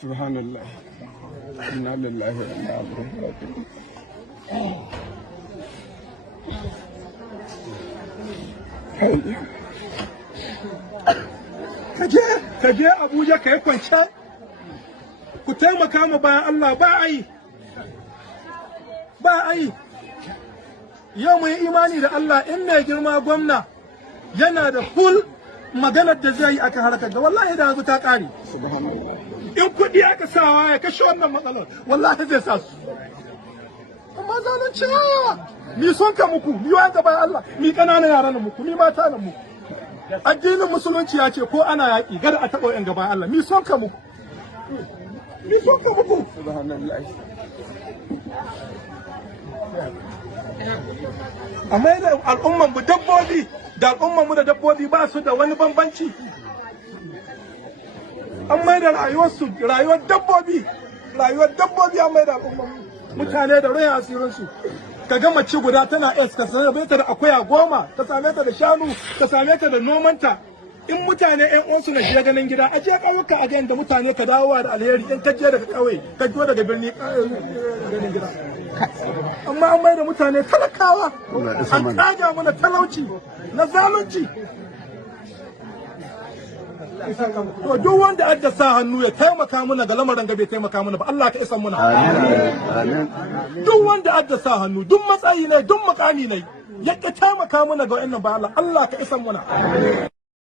subhanallah, inna lillahi wa inna ilaihi raji'un. Ka je Abuja ka yi kwance, ku taimaka ma bayan Allah, ba a yi. Yau mu yi imani da Allah, in mai girma gwamna yana da full maganar da zai yi akan harkar da wallahi da yanzu ta ƙare. In kuɗi aka sawa ya kashe wannan matsalar wallahi zai sa su. Amma zalunci ni son ka muku, ni wa bayan Allah, ni ƙananan yaran muku, ni mata nan muku. Addinin musulunci ya ce ko ana yaƙi kada a taɓa yan gaban Allah, ni son ka muku. Ni son ka muku. Amma da al'umman mu dabbobi da al'umman mu da dabbobi ba su da wani bambanci. An mai da rayuwar dabbobi an mai da al'umman mutane da rayan asirinsu. Ka ga mace guda tana ka same ta da akuya 10, ka same ta da shanu, ka same ta da nomanta. In mutane ƴan uwansu na je ganin gida, a je ƙauyuka a ga da mutane ka dawowa da alheri, in ka je daga ƙauye ka zo daga birni ganin gida. Amma an mai da mutane talakawa, an kaga mana talauci na zalunci. To duk wanda adda sa hannu ya taimaka mana ga lamarin ga bai taimaka mana ba, Allah ka isa muna. Duk wanda adda sa hannu, duk matsayi ne, duk makami ne, ya taimaka mana ga wannan ba Allah ka isa muna.